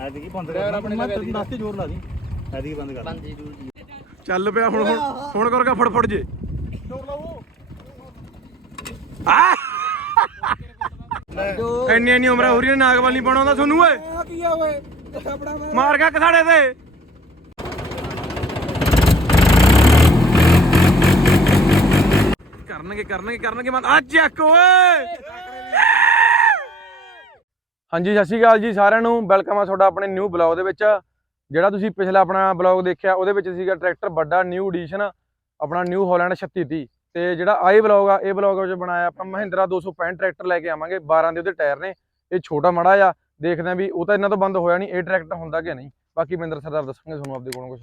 ਐਤਕੀ ਬੰਦ ਕਰ ਆਪਣੇ ਮੈਂ ਤੈਨੂੰ ਦੱਸ ਕੇ ਜ਼ੋਰ ਲਾ ਦੀ। ਐਤਕੀ ਬੰਦ ਕਰ। ਪੰਜ ਜ਼ਰੂਰ ਜੀ। ਚੱਲ ਪਿਆ ਹੁਣ ਹੁਣ ਹੁਣ ਕਰਕੇ ਫੜਫੜ ਜੇ। ਆ! ਇੰਨੀ ਇੰਨੀ ਉਮਰਾਂ ਹੋ ਰਹੀਆਂ ਨਾਗਵਾਲ ਨਹੀਂ ਬਣਾਉਂਦਾ ਤੁਹਾਨੂੰ ਓਏ। ਕੀ ਆ ਓਏ? ਆਪਣਾ ਮਾਰ ਗਿਆ ਕਸਾੜੇ ਤੇ। ਕਰਨਗੇ ਕਰਨਗੇ ਕਰਨਗੇ ਮਨ ਅੱਜ ਚੱਕ ਓਏ। ਹਾਂਜੀ ਸਤਿ ਸ਼੍ਰੀ ਅਕਾਲ ਜੀ ਸਾਰਿਆਂ ਨੂੰ। ਵੈਲਕਮ ਆ ਤੁਹਾਡਾ ਆਪਣੇ ਨਿਊ ਬਲੌਗ ਦੇ ਵਿੱਚ। ਜਿਹੜਾ ਤੁਸੀਂ ਪਿਛਲਾ ਆਪਣਾ ਬਲੌਗ ਦੇਖਿਆ ਉਹਦੇ ਵਿੱਚ ਸੀਗਾ ਟਰੈਕਟਰ ਵੱਡਾ ਨਿਊ ਐਡੀਸ਼ਨ ਆਪਣਾ ਨਿਊ ਹਾਲੈਂਡ 3630 ਤੇ ਜਿਹੜਾ ਆਏ ਬਲੌਗ ਆ ਇਹ ਬਲੌਗ ਵਿੱਚ ਬਣਾਇਆ ਆਪਾਂ ਮਹਿੰਦਰਾ 265 ਟਰੈਕਟਰ ਲੈ ਕੇ ਆਵਾਂਗੇ। 12 ਦੇ ਉਹਦੇ ਟਾਇਰ ਨੇ। ਇਹ ਛੋਟਾ ਮੜਾ ਆ ਦੇਖਦੇ ਆ ਵੀ ਉਹ ਤਾਂ ਇਹਨਾਂ ਤੋਂ ਬੰਦ ਹੋਇਆ ਨਹੀਂ ਇਹ ਟਰੈਕਟਰ ਹੁੰਦਾ ਕਿ ਨਹੀਂ? ਬਾਕੀ ਮਹਿੰਦਰ ਸਰਦਾਰ ਦੱਸਣਗੇ ਤੁਹਾਨੂੰ ਆਪਦੇ ਕੋਲੋਂ ਕੁਝ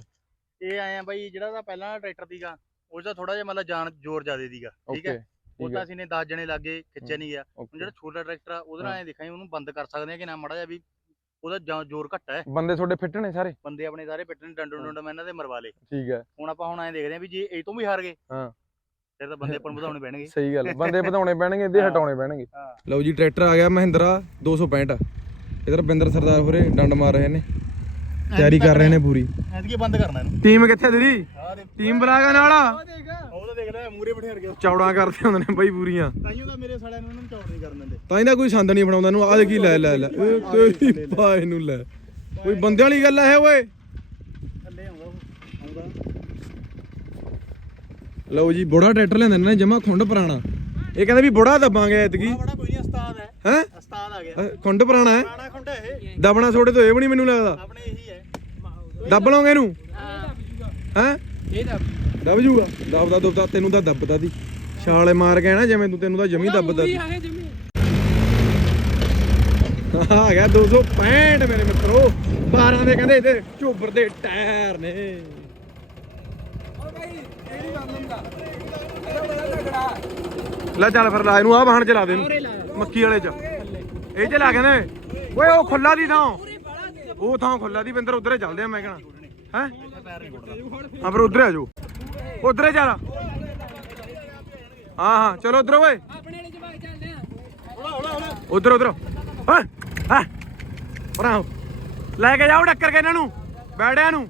ਇਹ ਆਏ ਆ ਬਾਈ ਜਿਹੜਾ ਦਾ ਪਹਿਲਾਂ ਟਰੈਕਟਰ ਦੀਗਾ ਉਸ ਦਾ ਥੋੜਾ ਜਿਹਾ ਮਤਲਬ ਜਾਨ ਜ਼ੋਰ ਜ਼ਿਆਦੇ ਦੀਗਾ ਠੀਕ ਹੈ? ਉਹ ਤਾਂ ਅਸੀਂ ਨੇ 10 ਜਣੇ ਲੱਗੇ ਖਿੱਚਿਆ ਨਹੀਂ ਗਿਆ ਹੁਣ ਜਿਹੜਾ ਛੋਟਾ ਟਰੈਕਟਰ ਆ ਉਹਦੇ। ਐ ਦੇਖਾਂਗੇ ਉਹਨੂੰ ਬੰਦ ਕਰ ਸਕਦੇ ਆ ਕਿ ਨਾ ਮੜਾ ਜਿਹਾ ਵੀ ਉਹਦਾ ਜਾਂ- ਜ਼ੋਰ ਘੱਟ ਹੈ ਬੰਦੇ ਤੁਹਾਡੇ ਫਿੱਟ ਨੇ ਸਾਰੇ ਬੰਦੇ ਆਪਣੇ ਸਾਰੇ ਪਿੱਟਣ ਡੰਡੋ ਹਾਂ। ਡੰਡੋ ਮੈਂ ਇਹਨਾਂ ਦੇ ਮਰਵਾ ਲਏ ਠੀਕ ਹੈ ਹੁਣ ਆਪਾਂ ਹੁਣ ਐ ਦੇਖਦੇ ਆ ਵੀ ਜੇ ਇਹ ਤੋਂ ਵੀ ਹਾਰ ਗਏ ਹਾਂ। ਫਿਰ ਤਾਂ ਬੰਦੇ ਆਪਾਂ ਨੂੰ ਵਧਾਉਣੇ ਪੈਣਗੇ ਸਹੀ ਗੱਲ। ਬੰਦੇ ਵਧਾਉਣੇ ਪੈਣਗੇ ਹਾਂ। ਹਟਾਉਣੇ ਪੈਣਗੇ ਹਾਂ। ਲਓ ਜੀ ਟਰੈਕਟਰ ਆ ਗਿਆ ਮਹਿੰਦਰਾ 265 ਇਧਰ ਬਿੰਦਰ ਸਰਦਾਰ ਹੋਰੇ ਡੰਡ ਮਾਰ ਰਹੇ ਨੇ ਤਿਆਰੀ ਕਰ ਰਹੇ ਨੇ ਪੂਰੀ। ਐਤਕੀ ਬੰਦ ਕਰਨਾ ਇਹਨੂੰ। ਟੀਮ ਕਿੱਥੇ ਤੇਰੀ ਟੀਮ ਬਲਾਗਾ ਨਾਲ ਉਹ ਤਾਂ ਦੇਖ ਲੈ ਮੂਰੇ ਬਿਠਾ ਗਿਆ। ਚੌੜਾ ਕਰਦੇ ਹੁੰਦੇ ਨੇ ਬਾਈ ਪੂਰੀਆਂ। ਤਾਈਓ ਤਾਂ ਮੇਰੇ ਸਾਲਿਆਂ ਨੂੰ ਇਹਨੂੰ ਚੌੜ ਨਹੀਂ ਕਰਨ ਦਿੰਦੇ। ਤਾਂ ਇਹਦਾ ਕੋਈ ਸੰਦ ਨਹੀਂ ਬਣਾਉਂਦਾ ਇਹਨੂੰ। ਆਹ ਕੀ ਲੈ ਲੈ ਲੈ। ਇਹ ਤੇਰੀ ਭਾਏ ਨੂੰ ਲੈ। ਕੋਈ ਬੰਦੇ ਵਾਲੀ ਗੱਲ ਹੈ ਓਏ। ਥੱਲੇ ਆਉਂਦਾ ਉਹ। ਆਉਂਦਾ। ਲਓ ਜੀ ਬੁੜਾ ਟਰੈਕਟਰ ਲੈਂਦੇ ਨੇ ਜਮਾ ਖੁੰਡ ਪੁਰਾਣਾ। ਇਹ ਕਹਿੰਦੇ ਵੀ ਬੁੜਾ ਦੱਬਾਂਗੇ ਐਤਕੀ। ਬੜਾ ਕੋਈ ਨਹੀਂ ਉਸਤਾਦ ਹੈ। ਹੈ? ਉਸਤਾਦ ਆ ਗਿਆ। ਖੁੰਡ ਪੁਰਾਣਾ ਹੈ। ਪੁਰਾਣਾ ਖੁੰਡਾ ਇਹ। ਦਬਣਾ ਛੋੜੇ ਤੋਂ ਇਹ ਵੀ ਨਹੀਂ ਮੈਨੂੰ ਲੱਗਦਾ। ਹੈ ਦੱਬ ਲਓਗੇ ਇਹਨੂੰ? ਹੈ। ਇਹ ਦਾ ਦੱਬ ਜੂਗਾ। ਦੱਬਦਾ ਦੁਬਦਾ ਤੈਨੂੰ ਤਾਂ ਦੱਬਦਾ ਦੀ। ਛਾਲੇ ਮਾਰ ਕੇ ਨਾ ਜਿਵੇਂ ਤੂੰ ਤੈਨੂੰ ਤਾਂ ਜਮੀ ਦੱਬਦਾ ਦੀ। ਆ ਗਿਆ 265 ਮੇਰੇ ਮਿੱਤਰੋ। 12 ਦੇ ਕਹਿੰਦੇ ਇਹਦੇ ਝੋਬਰ ਦੇ ਟਾਇਰ ਨੇ। ਓ ਭਾਈ ਲੈ ਚੱਲ ਫਿਰ ਲਾ ਇਹਨੂੰ ਆ ਵਾਹਣ ਚਲਾ ਦੇ ਇਹਨੂੰ। ਮੱਕੀ ਵਾਲੇ ਚ। ਇਹ ਚ ਲਾ ਕਹਿੰਦੇ। ਓਏ ਉਹ ਖੁੱਲਾ ਦੀ ਥਾਂ। ਉਹ ਥਾਂ ਖੁੱਲਾ ਦੀ ਬਿੰਦਰ ਉਧਰੇ ਚੱਲਦੇ ਆ, ਮੈਂ ਕਹਣਾ। ਹੈ? ਪੈਰ ਨਹੀਂ ਹਾਂ ਫਿਰ ਉਧਰੇ ਆ ਜਾਓ। ਉਧਰੇ ਚੱਲ। ਹਾਂ ਹਾਂ, ਚਲੋ ਉਧਰ ਓਏ। ਆਪਣੇ ਵਾਲੇ ਜਵਾਕ ਚੱਲਦੇ ਆ ਉਧਰ ਉਧਰ। ਹਾਂ ਹਾਂ ਪਰਾਂ ਲੈ ਕੇ ਜਾਓ ਟੱਕਰ ਕੇ ਇਹਨਾਂ ਨੂੰ ਬੈੜਿਆਂ ਨੂੰ।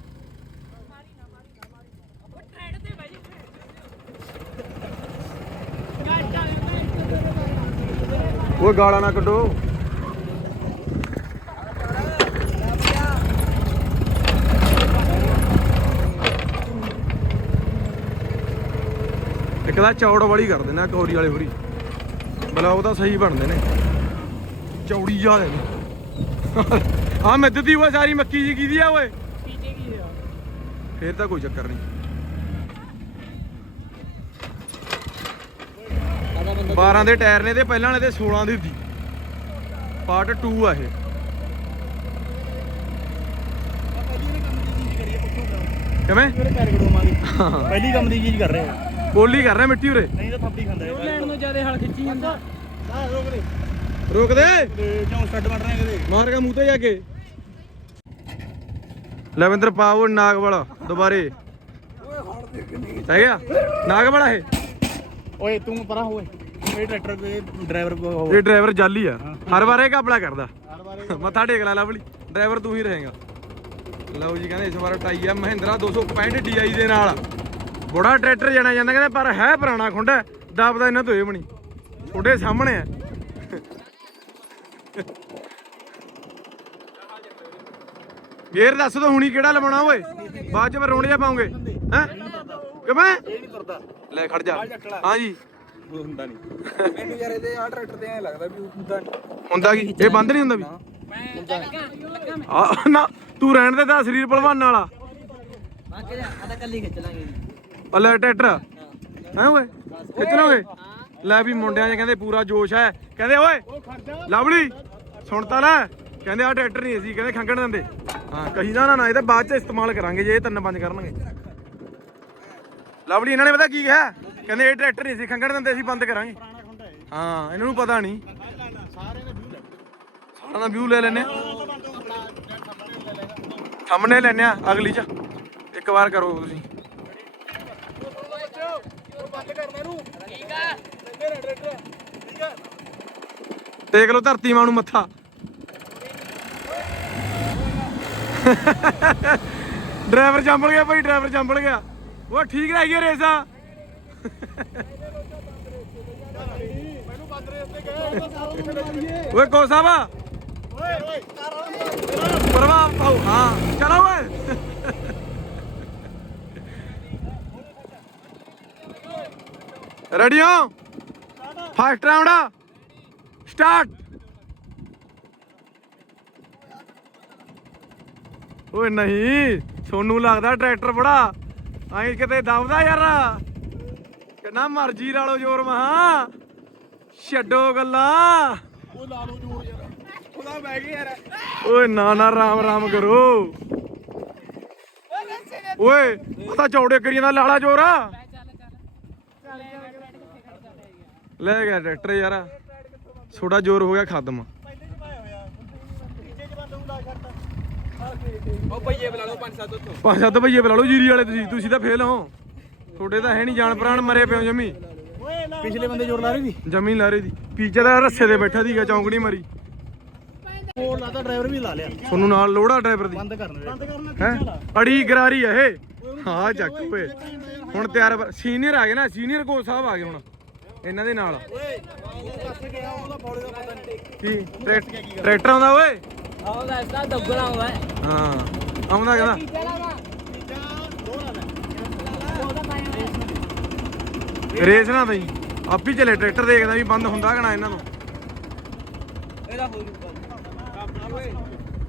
ਉਹ ਗਾਲਾਂ ਨਾ ਕੱਢੋ। ਇੱਕ ਤਾਂ ਚੌੜ ਵਾਲੀ ਕਰ ਆ ਕੌਰੀ ਵਾਲੇ ਹੋਰੀ। ਬਲਾਉ ਤਾਂ ਸਹੀ ਬਣਦੇ ਨੇ। ਚੌੜੀ ਜਾਦੇ ਨੇ। ਆ ਮਿੱਧਦੀ ਓਏ ਸਾਰੀ ਮੱਕੀ ਜੀ ਕੀਦੀ ਆ ਓਏ। ਪੀਛੇ ਕੀ ਆ ਫੇਰ ਤਾਂ ਕੋਈ ਚੱਕਰ ਨਹੀਂ। 12 ਦੇ ਟਾਇਰ ਨੇ ਤੇ ਪਹਿਲਾਂ ਵਾਲੇ ਤੇ 16 ਦੇ ਸੀ ਪਾਰਟ 2 ਆ ਇਹ। ਕਿਵੇਂ? ਪਹਿਲੀ ਕੰਮ ਦੀ ਚੀਜ਼ ਕਰ ਰਹੇ ਆ। ਬੋਲੀ ਕਰ ਰਿਹਾ ਮਿੱਟੀ ਉਰੇ। ਨਹੀਂ ਤਾਂ ਥੱਪੜੀ ਖਾਂਦਾ ਇਹ। ਲੈਣ ਨੂੰ ਜ਼ਿਆਦਾ ਹਲ ਖਿੱਚੀ ਜਾਂਦਾ। ਆ ਰੋਕ ਦੇ। ਰੁਕ ਦੇ। ਕਿਉਂ ਸਟੱਡ ਮਾਰ ਰਹੇ ਕਦੇ ਮਾਰ ਕੇ ਮੂੰਹ ਤੇ ਜਾ ਕੇ। ਲਵਿੰਦਰ ਪਾਓ ਨਾਗ ਵਾਲਾ ਦੁਬਾਰੇ ਹੈਗਾ ਨਾਗ ਵਾਲਾ ਇਹ। ਓਏ ਤੂੰ ਪਰਾਂ ਹੋਏ ਮੇਰੇ ਟਰੈਕਟਰ ਦੇ ਡਰਾਈਵਰ ਇਹ ਡਰਾਈਵਰ ਜਾਲੀ ਆ। ਹਰ ਵਾਰ ਇਹ ਕਾਬਲਾ ਕਰਦਾ। ਹਰ ਵਾਰੇ ਮੱਥਾ ਟੇਕ ਲੈ ਲਵਲੀ। ਡਰਾਈਵਰ ਤੂੰ ਹੀ ਰਹੇਗਾ। ਲਓ ਜੀ ਕਹਿੰਦੇ ਇਸ ਵਾਰ ਟਾਈ ਆ ਮਹਿੰਦਰਾ 265 DI ਦੇ ਨਾਲ। ਬੜਾ ਟਰੈਕਟਰ ਜਾਣਾ ਜਾਂਦਾ ਕਹਿੰਦੇ ਪਰ ਹੈ ਪੁਰਾਣਾ ਖੁੰਡਾ ਦਬਦਾ ਇਹਨਾਂ ਤੋਂ ਇਹ ਬਣੀ ਤੁਹਾਡੇ ਸਾਹਮਣੇ ਆ। ਗੇਰ ਦੱਸ ਦੋ ਹੁਣੀ ਕਿਹੜਾ ਲਵਾਉਣਾ ਓਏ। ਬਾਅਦ ਚ ਫਿਰ ਰੋਣ ਜਾ ਪਾਉਂਗੇ। ਹੈ? ਕਿਵੇਂ? ਇਹ ਨਹੀਂ ਕਰਦਾ ਲੈ ਖੜ ਜਾ। ਹਾਂ ਜੀ। ਉਹ ਹੁੰਦਾ ਨਹੀਂ ਮੈਨੂੰ ਯਾਰ ਇਹਦੇ ਆ ਟਰੈਕਟਰ ਤੇ ਐ ਲੱਗਦਾ ਵੀ ਹੁੰਦਾ ਹੁੰਦਾ ਕੀ? ਇਹ ਬੰਦ ਨਹੀਂ ਹੁੰਦਾ ਵੀ? ਮੈਂ ਮੈਂ ਆ ਨਾ ਤੂੰ ਰਹਿਣ ਦੇ ਤਾਂ ਸਰੀਰ ਭਲਵਾਨ ਵਾਲਾ। ਬਾਕੀ ਆ ਤਾਂ ਕੱਲੀ ਖਿੱਚ ਲਾਂਗੇ। ਅਲੇ ਟਰੈਕਟਰ। ਹੈ। ਓਏ ਖਿੱਚ ਲਓਗੇ? ਲੈ ਵੀ ਮੁੰਡਿਆਂ 'ਚ ਕਹਿੰਦੇ ਪੂਰਾ ਜੋਸ਼ ਹੈ। ਕਹਿੰਦੇ ਓਏ ਲਵਲੀ ਸੁਣ ਤਾਂ ਲੈ। ਕਹਿੰਦੇ ਆ ਟਰੈਕਟਰ ਨਹੀਂ ਅਸੀਂ ਕਹਿੰਦੇ ਖੰਗਣ ਦਿੰਦੇ। ਹਾਂ ਕਹੀ ਨਾ ਨਾ ਇਹ ਤਾਂ ਬਾਅਦ 'ਚ ਇਸਤੇਮਾਲ ਕਰਾਂਗੇ ਜੇ ਇਹ ਤਿੰਨ ਪੰਜ ਕਰਨਗੇ। ਲਵਲੀ ਇਹਨਾਂ ਨੇ ਪਤਾ ਕੀ ਕਿਹਾ? ਕਹਿੰਦੇ ਇਹ ਟਰੈਕਟਰ ਨਹੀਂ ਅਸੀਂ ਖੰਗਣ ਦਿੰਦੇ ਅਸੀਂ ਬੰਦ ਕਰਾਂਗੇ। ਹਾਂ ਇਹਨਾਂ ਨੂੰ ਪਤਾ ਨਹੀਂ। ਸਾਰਾ ਦਾ ਵਿਊ ਲੈ ਲੈਨੇ ਸਾਹਮਣੇ ਲੈਨੇ ਆ ਅਗਲੀ 'ਚ। ਇੱਕ ਵਾਰ ਕਰੋ ਤੁਸੀਂ। ਦੇਖ ਲਓ ਧਰਤੀ ਮਾਂ ਨੂੰ ਮੱਥਾ। ਡਰਾਈਵਰ ਜੰਬਲ ਗਿਆ ਭਾਈ ਡਰਾਈਵਰ ਜੰਬਲ ਗਿਆ। ਉਹ ਠੀਕ ਰਹਿ ਗਈ ਰੇਸ। ਆ ਓਏ ਕੋ ਸਾਹਿਬਾ? ਪਰਵਾ ਪਾਉ ਹਾਂ ਚਲੋ ਓਏ। ਰੈਡੀ ਹੋ? ਫਸਟ ਰਾਉਂਡ ਸਟਾਰਟ ਓਏ ਨਹੀਂ ਸੋਨੂੰ ਲੱਗਦਾ ਟਰੈਕਟਰ ਬੜਾ। ਐਂ ਕਿਤੇ ਦਬਦਾ ਯਾਰ। ਕਿੰਨਾ ਮਰਜ਼ੀ ਲਾ ਲਓ ਜ਼ੋਰ ਮਹਾ। ਛੱਡੋ ਗੱਲਾਂ। ਉਹ ਲਾ ਲਓ ਜੋਰ ਯਾਰ। ਉਹਦਾ ਬਹਿ ਗਿਆ ਯਾਰ। ਓਏ ਨਾ ਨਾ ਰਾਮ ਰਾਮ ਕਰੋ। ਓਏ ਉਹ ਤਾਂ ਚੌੜੇ ਕਰੀਆਂ ਦਾ ਲਾਲਾ ਜੋਰ ਆ। ਲੈ ਗਿਆ ਟਰੈਕਟਰ ਯਾਰ। ਛੋਟਾ ਜ਼ੋਰ ਹੋ ਗਿਆ ਖਤਮ। ਉਹ ਭਈਏ ਬੁਲਾ ਲਓ ਉੱਥੋਂ। ਭਈਏ ਬੁਲਾ ਜੀਰੀ ਵਾਲੇ ਤੁਸੀਂ। ਤੁਸੀਂ ਤਾਂ ਫੇਲ ਹੋ। ਤੁਹਾਡੇ ਤਾਂ ਹੈ ਨਹੀਂ ਜਾਨ ਪ੍ਰਾਣ ਮਰੇ ਪਿਓ ਜਮੀ। ਪਿਛਲੇ ਬੰਦੇ ਜੋਰ ਲਾ ਰਹੇ ਸੀ? ਜਮੀ ਲਾਰੇ ਦੀ ਪੀਛੇ ਦਾ ਰੱਸੇ ਦੇ ਬੈਠਾ ਸੀਗਾ ਚੌਂਕੜੀ ਮਰੀ। ਉਹ ਲਾਤਾ ਡਰਾਈਵਰ ਵੀ ਲਾ ਲਿਆ। ਤੁਹਾਨੂੰ ਨਾਲ ਲੋੜਾ ਡਰਾਈਵਰ ਦੀ। ਬੰਦ ਕਰਨ ਬੰਦ ਕਰਨਾ ਹੈ? ਅੜੀ ਗਰਾਰੀ ਆ ਇਹ। ਹਾਂ ਚੱਕ ਓਏ ਹੁਣ ਤਿਆਰ ਸੀਨੀਅਰ ਆ ਗਏ ਨਾ ਸੀਨੀਅਰ ਕੋਚ ਸਾਹਿਬ ਆ ਗਏ ਹੁਣ। ਇਹਨਾਂ ਦੇ ਨਾਲ। ਕੀ ਟਰੈਕ- ਟਰੈਕਟਰ ਆਉਂਦਾ ਓਏ? ਆਉਂਦਾ ਇਸ ਦਾ ਦੱਗਣਾ ਆਉਂਦਾ ਹੈ। ਆਉਂਦਾ ਕਹਿੰਦਾ। ਰੇਸ ਨਾ ਦਈ ਆਪੀ ਚਲੇ ਟਰੈਕਟਰ ਦੇਖਦਾ ਵੀ ਬੰਦ ਹੁੰਦਾ ਕਿ ਨਾ ਇਹਨਾਂ ਨੂੰ। ਇਹਦਾ ਹੋ ਜੂਗਾ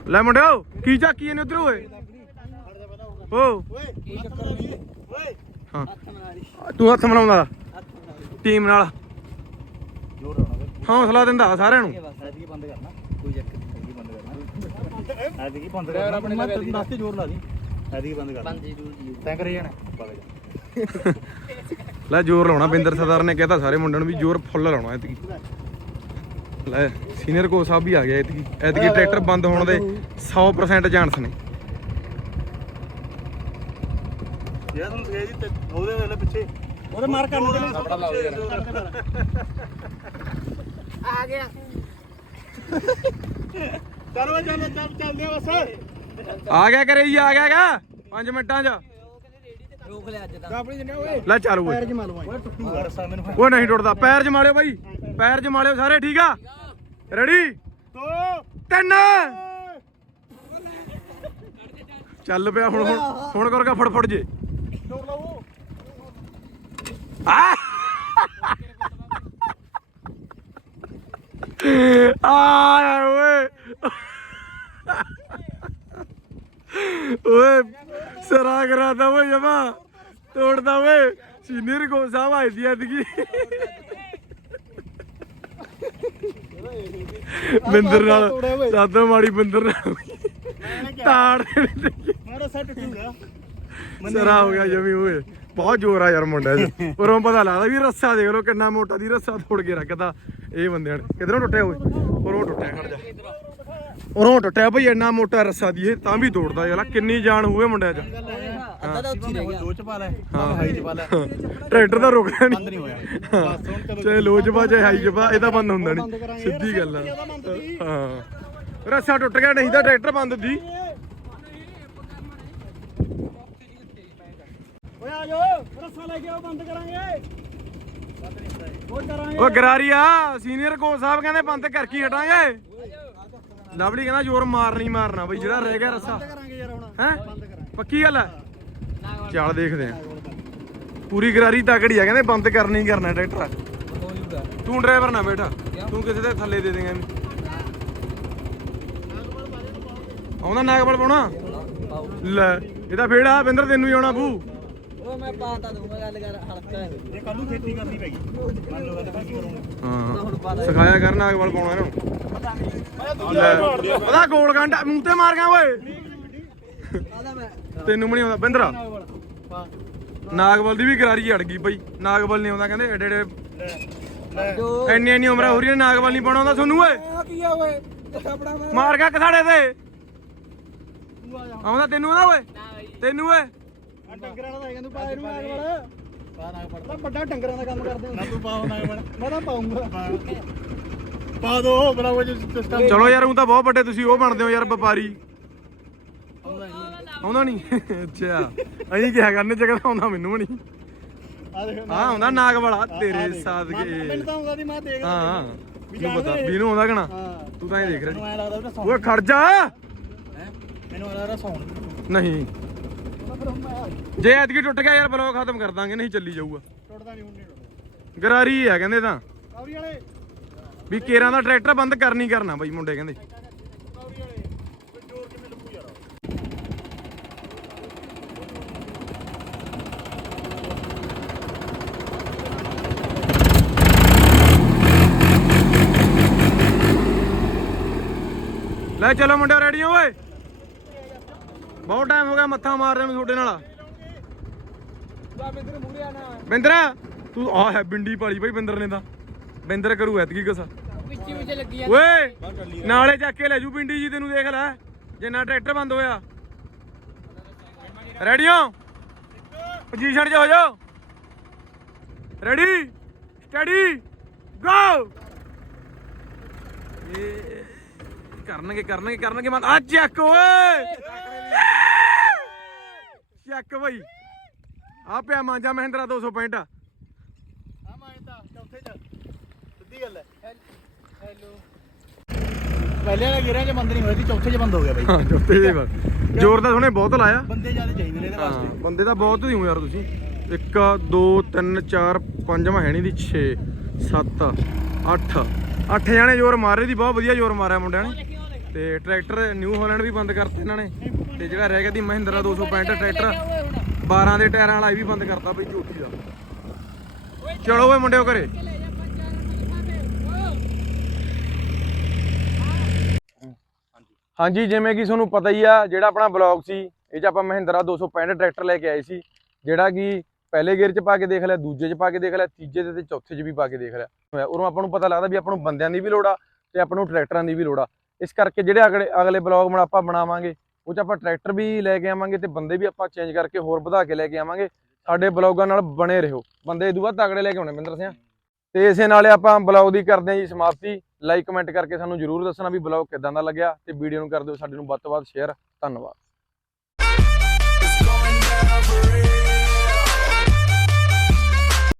ਲੈ ਮੁੰਡਿਓ ਕੀ ਝਾਕੀ ਇਹਨੇ ਉਧਰ ਓਏ? ਓ। ਓਏ ਕੀ ਚੱਕਰ ਨਹੀਂ ਓਏ ਹਾਂ। ਤੂੰ ਹੱਥ ਮਿਲਾਉਂਦਾ। ਟੀਮ ਨਾਲ। ਹੌਸਲਾ ਦਿੰਦਾ ਸਾਰਿਆਂ ਨੂੰ। ਇਹ ਬਸ ਐਤਕੀ ਬੰਦ ਕਰਨਾ ਕੋਈ ਚੱਕਰ ਨਹੀਂ ਬੰਦ ਕਰਨਾ ਐਤਕੀ ਬੰਦ ਕਰਨਾ ਆਪਣੇ ਮੈਂ ਤੈਨੂੰ ਦੱਸ ਕੇ ਜੋਰ ਲਾ ਦੀ ਐਤਕੀ ਬੰਦ ਕਰਨਾ ਪੰਜ ਜਰੂਰ ਜੀ। ਤੈਂ ਕਰੇ ਜਾਣਾ? ਵਗ ਜਾ। ਲੈ ਜ਼ੋਰ ਲਾਉਣਾ ਬਿੰਦਰ ਸਰਦਾਰ ਨੇ ਕਹਿਤਾ ਸਾਰੇ ਮੁੰਡਿਆਂ ਨੂੰ ਵੀ ਜ਼ੋਰ ਫੁੱਲ ਲਾਉਣਾ ਐਤਕੀ। ਲੈ ਸੀਨੀਅਰ ਕੋਚ ਸਾਹਿਬ ਵੀ ਆ ਗਿਆ ਐਤਕੀ। ਐਤਕੀ ਟਰੈਕਟਰ ਬੰਦ ਹੋਣ ਦੇ 100% ਚਾਂਸ ਨੇ। ਜਿਹੜਾ ਤੁਹਾਨੂੰ ਸਿਖਾਈ ਦੀ ਉਹਦੇ ਵੇਲੇ ਪਿੱਛੇ ਉਹਦੇ ਮਾਰ ਕਰਨ ਦੇ ਲਾਓ ਆ ਗਿਆ। ਚਲੋ ਚੱਲ ਚੱਲ ਚੱਲਦੇ ਆ ਬਸ। ਆ ਗਿਆ ਕਰੇ ਜੀ ਆ ਗਿਆ ਗਾ 5 ਮਿੰਟਾਂ 'ਚ। ਰੋਕ ਲਿਆ ਅੱਜ ਤਾਂ। ਆਪਣੀ ਜੰਨੇ ਓਏ। ਲੈ ਚੱਲ ਓਏ। ਜਮਾ ਲਵਾਈ ਓਏ ਟੁੱਟੂਗਾ ਰਸਾ ਮੈਨੂੰ ਓਏ ਨਹੀਂ ਟੁੱਟਦਾ। ਪੈਰ ਜਮਾਲਿਓ ਬਾਈ ਪੈਰ ਜਮਾਲਿਓ ਸਾਰੇ ਠੀਕ ਆ? ਰੈਡੀ ਦੋ। ਤਿੰਨ। ਚੱਲ ਪਿਆ ਹੁਣ ਹੁਣ ਹੁਣ ਕਰਗਾ ਫੜਫੜ ਜੇ। ਜੋਰ ਲਾਓ। ਆ ਆ ਓਏ। ਓਏ ਸਰਾ ਕਰਾਦਾ ਓਏ ਜਮਾ। ਤੋੜਦਾ ਓਏ। ਸੀਨੀਅਰ ਕੋ ਸਾਹਿਬ ਆਈ ਦੀ ਅਦਗੀ ਬਿੰਦਰ ਨਾਲ ਸਾਦੋਂ ਮਾੜੀ ਬਿੰਦਰ ਨਾਲ। ਤਾੜ ਮਾਰਾ ਸੈੱਟ ਟੁੱਟੂਗਾ। ਸਰਾ ਹੋ ਗਿਆ ਜਮੀ ਓਏ। ਬਹੁਤ ਜ਼ੋਰ ਆ ਯਾਰ ਮੁੰਡੇ 'ਚ ਉਰੋਂ ਪਤਾ ਲੱਗਦਾ ਵੀ ਰੱਸਾ ਦੇਖ ਲਓ ਕਿੰਨਾ ਮੋਟਾ ਦੀ ਰੱਸਾ ਤੋੜ ਕੇ ਰੱਖਦਾ। ਇਹ ਬੰਦਿਆਂ ਨੇ। ਕਿਧਰੋਂ ਟੁੱਟਿਆ ਓਏ? ਉਰੋਂ ਟੁੱਟਿਆ ਖੜ ਜਾ। ਉਰੋਂ ਟੁੱਟਿਆ ਭਈ ਇੰਨਾ ਮੋਟਾ ਰੱਸਾ ਦੀ ਇਹ ਤਾਂ ਵੀ ਤੋੜਦਾ ਯਾਰ। ਕਿੰਨੀ ਜਾਨ ਹੋਵੇ ਮੁੰਡਿਆਂ 'ਚ। ਅੱਧਾ ਤਾਂ ਉੱਥੇ ਰਹਿ ਗਿਆ। ਦੋ ਚ ਪਾ ਲੈ ਹਾਈ ਚ ਪਾ ਲੈ ਟਰੈਕਟਰ ਤਾਂ ਰੁਕਦਾ ਬੰਦ ਨਹੀਂ ਨਹੀਂ ਹੋਇਆ ਬਸ ਹੁਣ ਚਲੋ ਚਾਹੇ ਲੋ ਚ ਪਾ ਚਾਹੇ ਹਾਈ ਚ ਪਾ ਇਹ ਤਾਂ ਬੰਦ ਹੁੰਦਾ ਨਹੀਂ। ਸਿੱਧੀ ਗੱਲ ਆ। ਹਾਂ। ਰੱਸਾ ਟੁੱਟ ਗਿਆ ਨਹੀਂ ਤਾਂ ਟਰੈਕਟਰ ਬੰਦ ਦੀ ਆ ਜਾਓ ਰਸਾ ਲੈ ਕੇ ਆਓ ਬੰਦ ਕਰਾਂਗੇ। ਹੋਰ ਕਰਾਂਗੇ। ਓ ਗਰਾਰੀ ਆ ਸੀਨੀਅਰ ਕੋਚ ਸਾਹਿਬ ਕਹਿੰਦੇ ਬੰਦ ਕਰਕੇ ਹਟਾਂਗੇ? ਲਵਲੀ ਕਹਿੰਦਾ ਜ਼ੋਰ ਮਾਰਨੀ ਮਾਰਨਾ ਬਈ ਜਿਹੜਾ ਰਹਿ ਗਿਆ ਰੱਸਾ। ਕਰਾਂਗੇ ਯਾਰ ਹੁਣ। ਹੈ? ਪੱਕੀ ਗੱਲ ਹੈ? ਚੱਲ ਦੇਖਦੇ ਆ ਪੂਰੀ ਗਰਾਰੀ ਤਕੜੀ ਆ ਕਹਿੰਦੇ ਬੰਦ ਕਰਨੀ ਕਰਨਾ ਟਰੈਕਟਰ ਤੂੰ ਡਰਾਈਵਰ ਨਾ ਬੈਠਾ। ਤੂੰ ਕਿਸੇ ਦੇ ਥੱਲੇ ਦੇ ਦੇਂਗਾ ਆਉਂਦਾ ਨਾਗਬਲ ਪਾਉਣਾ? ਲੈ ਇਹਦਾ ਫੇੜਾ ਬਿੰਦਰ ਤੈਨੂੰ ਹੀ ਆਉਣਾ ਬੂ। ਉਹ ਮੈਂ ਪਾਤਾ ਦੂੰਗਾ ਗੱਲ ਕਰ ਹਲਕਾ ਹੈ। ਜੇ ਕੱਲ ਨੂੰ ਖੇਤੀ ਕਰਨੀ ਪੈਗੀ ਮੰਨ ਲਓ ਗੱਲ ਕੀ ਕਰੋਗੇ ਹਾਂ। ਹੁਣ ਪਤਾ ਸਿਖਾਇਆ ਕਰ ਨਾਗਬਲ ਪਾਉਣਾ ਇਹਨੂੰ। ਉਹਦਾ ਗੋਲ ਗੰਡਾ ਮੂੰਹ ਤੇ ਮਾਰ ਗਿਆ ਓਏ। ਤੈਨੂੰ ਨਹੀਂ ਆਉਂਦਾ। ਬਿੰਦਰਾ। ਨਾਗਬਲ ਦੀ ਵੀ ਗਰਾਰੀ ਅੜ ਗਈ ਬਈ। ਨਾਗਬਲ ਨਹੀਂ ਆਉਂਦਾ ਕਹਿੰਦੇ ਏਡੇ ਏਡੇ ਇੰਨੀ ਇੰਨੀ ਉਮਰਾਂ ਹੋ ਰਹੀਆਂ ਨਾਗਬਲ ਨਹੀਂ ਪਾਉਣਾ ਆਉਂਦਾ। ਤੁਹਾਨੂੰ ਓਏ। ਆ ਕੀ ਆ ਓਏ? ਆਪਣਾ ਮੈਂ ਮਾਰ। ਗਿਆ ਕਸਾੜੇ ਤੇ। ਆਉਂਦਾ ਤੈਨੂੰ ਆਉਂਦਾ ਓਏ। ਤੈਨੂੰ ਓਏ। ਆ ਡੰਗਰਾਂ ਦਾ ਕਹਿੰਦਾ ਪਾ ਇਹਨੂੰ ਨਾਗ ਵਾਲਾ। ਪਾ ਨਾਗ ਵਾਲਾ ਵੱਡਾ ਡੰਗਰਾਂ ਦਾ ਕੰਮ ਕਰਦੇ ਨਾ ਤੂੰ ਪਾਓ ਨਾਗ ਵਾਲਾ ਮੈਂ ਤਾਂ ਪਾਉਂਗਾ। ਪਾ ਦੋ ਬੜਾ ਉਹ ਸਿਸਟਮ ਚਲੋ ਯਾਰ ਉਹ ਤਾਂ ਬਹੁਤ ਵੱਡੇ ਤੁਸੀਂ ਉਹ ਬਣਦੇ ਹੋ ਯਾਰ ਵਪਾਰੀ। ਆਉਂਦਾ ਨਹੀਂ। ਅੱਛਾ। ਅਸੀਂ ਕਿਹਾ ਕਰਨੇ ਚੱਕਰ ਆਉਂਦਾ ਮੈਨੂੰ ਨਹੀਂ। ਆ ਆਉਂਦਾ ਨਾਗ ਵਾਲਾ ਤੇਰੇ। ਸਾਦਕੇ ਮੈਨੂੰ ਤਾਂ ਆਉਂਦਾ ਦੀ ਮੈਂ ਦੇਖ। ਹਾਂ ਪਤਾ ਆਉਂਦਾ ਕਣਾ ਹਾਂ। ਤੂੰ ਤਾਂ ਇਹ ਦੇਖ ਰਿਹਾ। ਓਏ ਖੜ ਜਾ। ਮੈਨੂੰ ਐ ਲੱਗਦਾ ਸੌਣ। ਨਹੀਂ। ਜੇ ਐਤਕੀ ਟੁੱਟ ਗਿਆ ਯਾਰ ਬਲੌਗ ਖਤਮ ਕਰ ਦਾਂਗੇ ਨਹੀਂ ਚੱਲੀ ਜਾਊਗਾ। ਟੁੱਟਦਾ ਨਹੀਂ ਹੁਣ ਨਹੀਂ ਟੁੱਟਦਾ। ਗਰਾਰੀ ਆ ਕਹਿੰਦੇ ਤਾਂ। ਕੌਰੀ ਵਾਲੇ। ਵੀ ਕੇਰਾਂ ਦਾ ਟਰੈਕਟਰ ਬੰਦ ਕਰਨੀ ਕਰਨਾ ਬਾਈ ਮੁੰਡੇ ਕਹਿੰਦੇ। ਕੌਰੀ ਵਾਲੇ ਕੋਈ ਜ਼ੋਰ ਕਿਵੇਂ ਲੱਗੂ ਯਾਰ। ਲੈ ਚਲੋ ਮੁੰਡੇ ਰੈਡੀ ਹੋ ਓਏ? ਬਹੁਤ ਟਾਈਮ ਹੋ ਗਿਆ ਮੱਥਾ ਮਾਰਦੇ ਨੂੰ ਤੁਹਾਡੇ ਨਾਲ। ਬਿੰਦਰ ਮੂਰੇ ਤੂੰ ਆ ਹੈ ਬਿੰਡੀ ਪਾਲੀ ਬਾਈ ਬਿੰਦਰ ਨੇ ਤਾਂ। ਬਿੰਦਰ ਕਰੂ ਐਤਕੀ ਕਸਾ ਪਿੱਛੇ ਪਿੱਛੇ ਲੱਗੀ ਓਏ ਨਾਲੇ ਚੱਕ ਕੇ ਲੈ ਜੂ ਪਿੰਡੀ ਜੀ ਤੈਨੂੰ ਦੇਖ ਲੈ। ਜੇ ਨਾ ਟਰੈਕਟਰ ਬੰਦ ਹੋਇਆ। ਰੈਡੀ ਹੋ ਪੋਜੀਸ਼ਨ 'ਚ ਹੋ ਜਾਓ। ਰੈਡੀ? ਸਟੱਡੀ? ਗੋ ਇਹ ਕਰਨਗੇ ਕਰਨਗੇ ਕਰਨਗੇ ਮਨ ਆ ਚੱਕ ਓਏ! ਚੱਕ ਬਈ। ਆ ਪਿਆ ਮਾਂਜਾ ਮਹਿੰਦਰਾ 265 ਆ ਮੈਂ ਤਾਂ ਚੌਥੇ ਚ। ਸਿੱਧੀ ਗੱਲ ਹੈ। ਹੈਲੋ ਪਹਿਲੇ ਵਾਲੇ ਗੇਰਾਂ 'ਚ ਬੰਦ ਨਹੀਂ ਹੋਏ ਸੀ ਚੌਥੇ 'ਚ ਬੰਦ ਹੋ ਗਿਆ ਬਾਈ। ਹਾਂ ਚੌਥੇ ਦੇ ਬਸ ਜ਼ੋਰ ਤਾਂ ਸੋਨੇ ਬਹੁਤ ਲਾਇਆ। ਬੰਦੇ ਜ਼ਿਆਦਾ ਚਾਹੀਦੇ ਨੇ ਇਹਦੇ ਵਾਸਤੇ। ਬੰਦੇ ਤਾਂ ਬਹੁਤ ਹੀ ਹੋ ਯਾਰ ਤੁਸੀਂ। 1 2 3 4 5 ਮੈਂ ਹੈ ਨਹੀਂ ਦੀ 6 7 8 8 ਜਾਣੇ ਜ਼ੋਰ ਮਾਰੇ ਦੀ ਬਹੁਤ ਵਧੀਆ ਜ਼ੋਰ ਮਾਰਿਆ ਮੁੰਡਿਆਂ ਨੇ। ਤੇ ਟਰੈਕਟਰ ਨਿਊ ਹਾਲੈਂਡ ਵੀ ਬੰਦ ਕਰਤੇ ਇਹਨਾਂ ਨੇ। ਤੇ ਜਿਹੜਾ ਰਹਿ ਗਿਆ ਦੀ ਮਹਿੰਦਰਾ 265 ਟਰੈਕਟਰ। 12 ਦੇ ਟਾਇਰਾਂ ਵਾਲਾ ਇਹ ਵੀ ਬੰਦ ਕਰਤਾ ਬਈ ਝੂਠੀ ਦਾ ਚਲੋ ਓਏ ਮੁੰਡਿਓ ਘਰੇ। ਹਾਂਜੀ ਜਿਵੇਂ ਕਿ ਤੁਹਾਨੂੰ ਪਤਾ ਹੀ ਆ ਜਿਹੜਾ ਆਪਣਾ ਬਲੌਗ ਸੀ ਇਹ 'ਚ ਆਪਾਂ ਮਹਿੰਦਰਾ 265 ਟਰੈਕਟਰ ਲੈ ਕੇ ਆਏ ਸੀ। ਜਿਹੜਾ ਕਿ ਪਹਿਲੇ ਗੇਅਰ 'ਚ ਪਾ ਕੇ ਦੇਖ ਲਿਆ ਦੂਜੇ 'ਚ ਪਾ ਕੇ ਦੇਖ ਲਿਆ ਤੀਜੇ ਤੇ ਤੇ ਚੌਥੇ 'ਚ ਵੀ ਪਾ ਕੇ ਦੇਖ ਲਿਆ। ਉਰੋਂ ਆਪਾਂ ਨੂੰ ਪਤਾ ਲੱਗਦਾ ਵੀ ਆਪਾਂ ਨੂੰ ਬੰਦਿਆਂ ਦੀ ਵੀ ਲੋੜ ਆ ਤੇ ਆਪਾਂ ਨੂੰ ਟਰੈਕਟਰਾਂ ਦੀ ਵੀ ਲੋੜ ਆ। ਇਸ ਕਰਕੇ ਜਿਹੜੇ ਅਗਲੇ ਅਗਲੇ ਬਲੌਗ ਬਣਾ ਆਪਾਂ ਬਣਾਵਾਂਗੇ ਉਹ 'ਚ ਆਪਾਂ ਟਰੈਕਟਰ ਵੀ ਲੈ ਕੇ ਆਵਾਂਗੇ ਤੇ ਬੰਦੇ ਵੀ ਆਪਾਂ ਚੇਂਜ ਕਰਕੇ ਹੋਰ ਵਧਾ ਕੇ ਲੈ ਕੇ ਆਵਾਂਗੇ। ਸਾਡੇ ਬਲੌਗਾਂ ਨਾਲ ਬਣੇ ਰਹੋ। ਬੰਦੇ ਇਹ ਤੋਂ ਬਾਅਦ ਤਗੜੇ ਲੈ ਕੇ ਆਉਣੇ ਮਿੰਦਰ ਸਿੰਘ। ਤੇ ਇਸੇ ਨਾਲੇ ਆਪਾਂ ਬਲੌਗ ਦੀ ਕਰਦੇ ਹਾਂ ਜੀ ਸਮਾਪਤੀ। ਲਾਈਕ ਕਮੈਂਟ ਕਰਕੇ ਸਾਨੂੰ ਜਰੂਰ ਦੱਸਣਾ ਵੀ ਬਲੌਗ ਕਿਦਾਂ ਦਾ ਲੱਗਿਆ ਤੇ ਵੀਡੀਓ ਨੂੰ ਕਰ ਦਿਓ। ਸਾਡੇ ਨੂੰ ਵੱਧ ਤੋਂ ਵੱਧ ਸ਼ੇਅਰ ਧੰਨਵਾਦ।